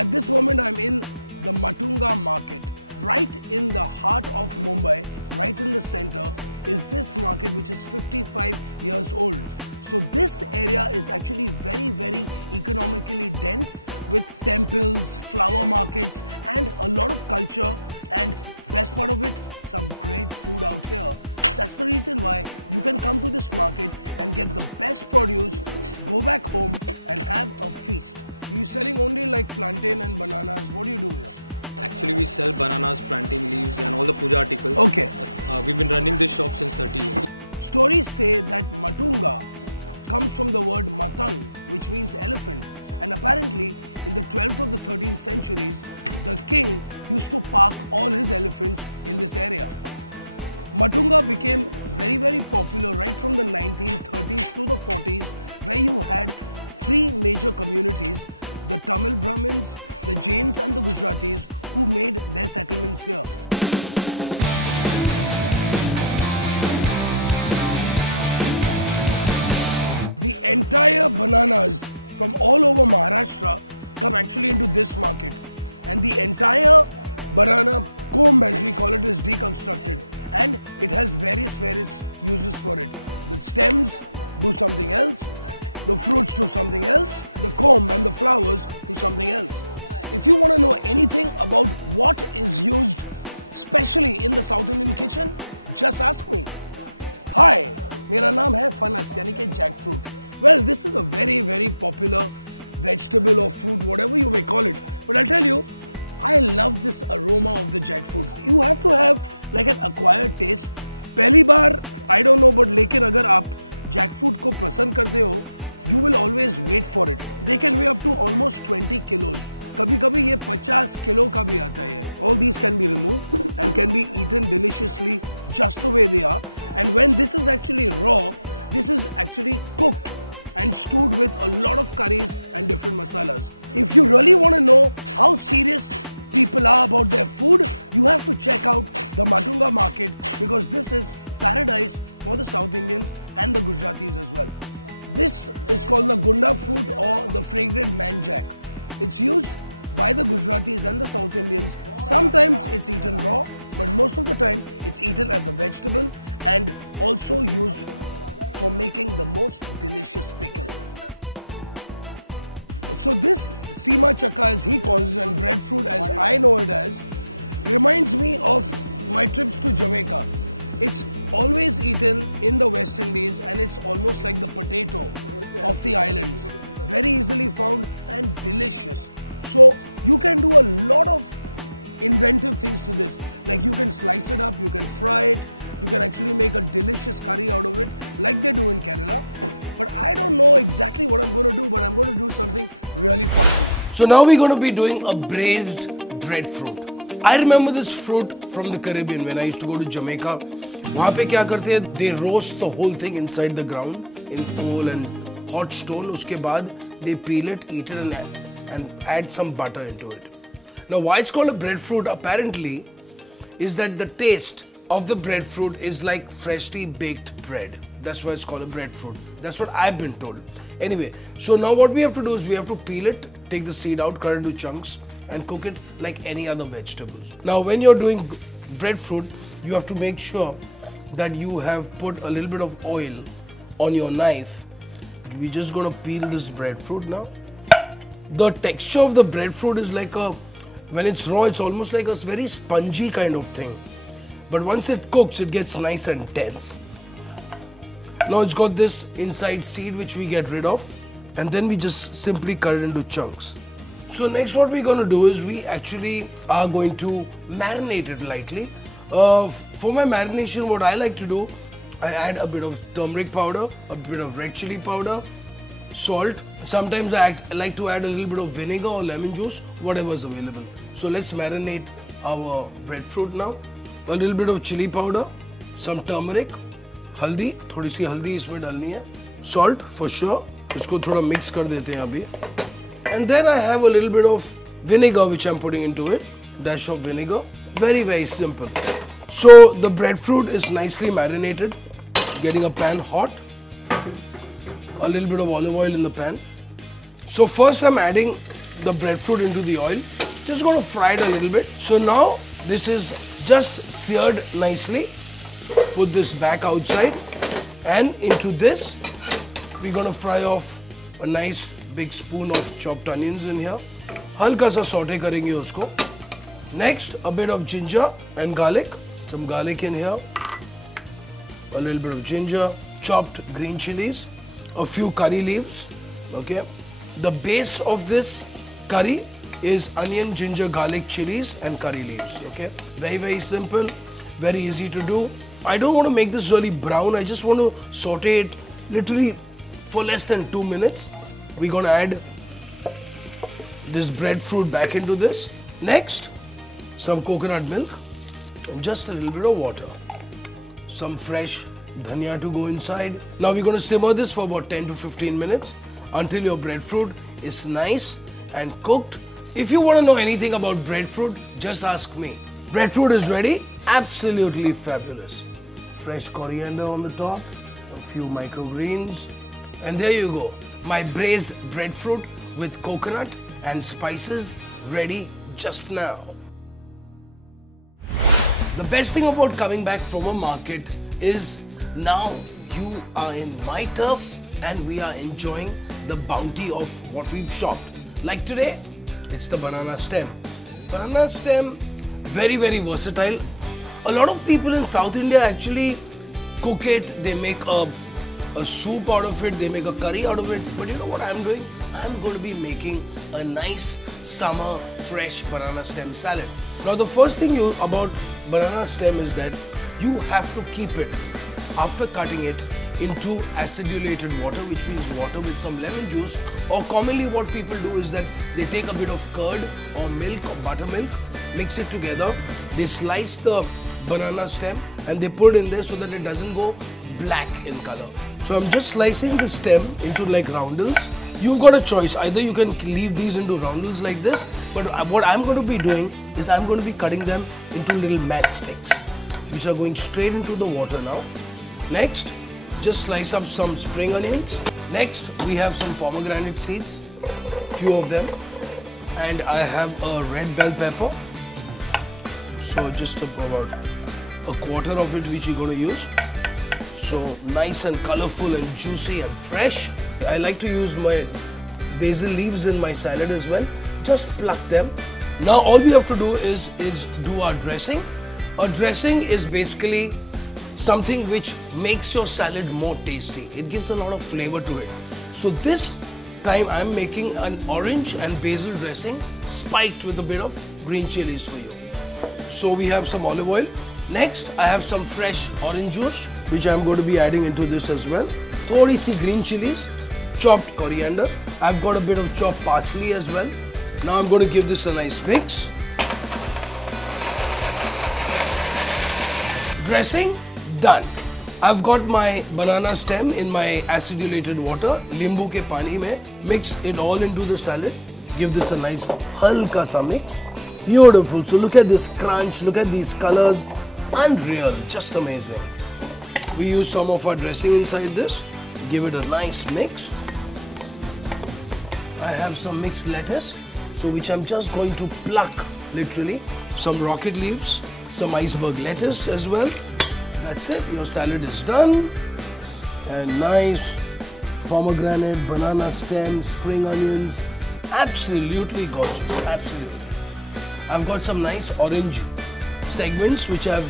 At this moment, I'm in the Matunga Market. Right in the heart of Mumbai, right in the center, is this market which is 55 years old. So this area is actually very economically dense with temples, flower markets and a lot of culture, and best part of it, some great food out here. That's the reason why you can come to this market and get the best produce, go back home and have a feast. You're selling only like plantain and bananas. What do you do here? Actually, we sell bananas, plantain leaves and all the puja articles. Okay. We've been running this shop since 30 years. Stories say that Matunga comes from the word Matang, which means elephant. And apparently, in the 12th or the 13th centuries, the king used to park all his elephants in this area. Matunga became very popular right from the 1930s to the 40s, where you had three major communities, the Tamil Brahmins, the Jains and the Gujaratis, who made their settlements here. The entire bananas from all over Maharashtra come actually into this market, and the entire banana comb, as we call it, is deconstructed, and it has various uses for it. The stems do something else, the fruits do something else, the comb and the flowers do something else. If you want to know anything about what is used specially in the South Indian kitchen, just ask me. Hi, मेरा नाम है फनस यानी कि jackfruit. Well, this is a very popular vegetable or fruit, whatever you may call it. But I'll tell you, I love this aroma of the jackfruit. You have to have like an acquired taste. पहली बार, I don't know, but लेकिन अगर आप jackfruit को पसंद करते हो, you will always wait for it. They can weigh up to almost 20 kilos. कभी-कभी ये 50 किलो का भी आता है. All these can be removed and can be eaten deliciously just the way they are. And when this is actually raw, this is actually cooked and stewed with a lot of curries and different masalas. If you really want to know how serious people are about their food, you have to check out the Matunga Market, because this is paradise for the South Indians and the Gujaratis as well. This is called the gunda fruit or the fragrant manjack. It's used by the Gujaratis and the South Indians. Sometimes it's eaten raw, but most of the time it's eaten as a vegetable and also used for making the most delicious pickle. So this Seema Chakka, as he calls it, and breadfruit as I know it as, reminds me of my trips to Jamaica. It's always eaten in the West Indies and it's almost like the potato of the islands. Very easily found and delicious. So you can do a lot of inventive things to this. Like you can slice it up, you can fry it, you can actually make a delicious curry out of it like they do in Kerala. But I don't know exactly what I'm going to do, but I'm going to do something really funky. So now we're going to be doing a braised breadfruit. I remember this fruit from the Caribbean when I used to go to Jamaica. वहाँ पे क्या करते हैं? They roast the whole thing inside the ground in coal and hot stone. उसके बाद they peel it, eat it and add some butter into it. Now why it's called a breadfruit apparently is that the taste of the breadfruit is like freshly baked bread. That's why it's called a breadfruit. That's what I've been told. Anyway, so now what we have to do is we have to peel it, take the seed out, cut it into chunks and cook it like any other vegetables. Now when you're doing breadfruit, you have to make sure that you have put a little bit of oil on your knife. We're just gonna peel this breadfruit now. The texture of the breadfruit is like when it's raw, it's almost like a very spongy kind of thing. But once it cooks, it gets nice and dense. Now it's got this inside seed which we get rid of, and then we just simply cut it into chunks. So next what we're going to do is we actually are going to marinate it lightly. For my marination, what I like to do, I add a bit of turmeric powder, a bit of red chili powder, salt. Sometimes I like to add a little bit of vinegar or lemon juice, whatever is available. So let's marinate our breadfruit now. A little bit of chili powder, some turmeric, haldi, थोड़ी सी हल्दी इसमें डालनी है, salt for sure. इसको थोड़ा mix कर देते हैं अभी. And then I have a little bit of vinegar which I'm putting into it. Dash of vinegar. Very simple. So the breadfruit is nicely marinated. Getting a pan hot. A little bit of olive oil in the pan. So first I'm adding the breadfruit into the oil. Just going to fry it a little bit. So now this is just seared nicely. Put this back outside, and into this we're going to fry off a nice big spoon of chopped onions in here. Halka sa saute karenge usko. Next, a bit of ginger and garlic. Some garlic in here. A little bit of ginger, chopped green chillies, a few curry leaves. Okay. The base of this curry is onion, ginger, garlic, chilies and curry leaves. Okay. Very, very simple. Very easy to do. I don't want to make this really brown. I just want to saute it literally for less than 2 minutes. We're going to add this breadfruit back into this. Next, some coconut milk and just a little bit of water. Some fresh dhania to go inside. Now we're going to simmer this for about 10 to 15 minutes until your breadfruit is nice and cooked. If you want to know anything about breadfruit, just ask me. Breadfruit is ready. Absolutely fabulous. Fresh coriander on the top, a few microgreens, and there you go. My braised breadfruit with coconut and spices ready just now. The best thing about coming back from a market is now you are in my turf and we are enjoying the bounty of what we've shopped. Like today, it's the banana stem. Banana stem, very, very versatile. A lot of people in South India actually cook it. They make a soup out of it. They make a curry out of it. But you know what I'm doing? I'm going to be making a nice summer fresh banana stem salad. Now the first thing about banana stem is that you have to keep it after cutting it into acidulated water, which means water with some lemon juice, or commonly what people do is that they take a bit of curd or milk or buttermilk, mix it together, they slice the banana stem and they put it in there so that it doesn't go black in color. So I'm just slicing the stem into like roundels. You've got a choice, either you can leave these into roundels like this, but what I'm going to be doing is I'm going to be cutting them into little matchsticks, which are going straight into the water now. Next, just slice up some spring onions. Next, we have some pomegranate seeds, few of them, and I have a red bell pepper. So just about a quarter of it which you're going to use. So nice and colorful and juicy and fresh. I like to use my basil leaves in my salad as well. Just pluck them. Now all we have to do is do our dressing. A dressing is basically something which makes your salad more tasty. It gives a lot of flavor to it. So this time I'm making an orange and basil dressing spiked with a bit of green chilies for you. So we have some olive oil. Next I have some fresh orange juice which I'm going to be adding into this as well. Thodi si green chilies, chopped coriander. I've got a bit of chopped parsley as well. Now I'm going to give this a nice mix. Dressing done. I've got my banana stem in my acidulated water, limbu ke pani mein. Mix it all into the salad. Give this a nice halka sa mix. Beautiful. So look at this crunch, look at these colors. Unreal, just amazing. We use some of our dressing inside this. Give it a nice mix. I have some mixed lettuce, so which I'm just going to pluck literally. Some rocket leaves, some iceberg lettuce as well. That's it, your salad is done. And nice pomegranate, banana stem, spring onions. Absolutely gorgeous, absolutely. I've got some nice orange segments which I've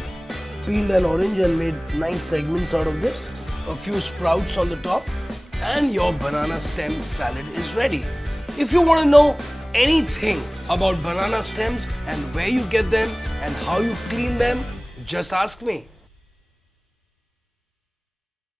peeled an orange and made nice segments out of this. A few sprouts on the top and your banana stem salad is ready. If you want to know anything about banana stems and where you get them and how you clean them, just ask me.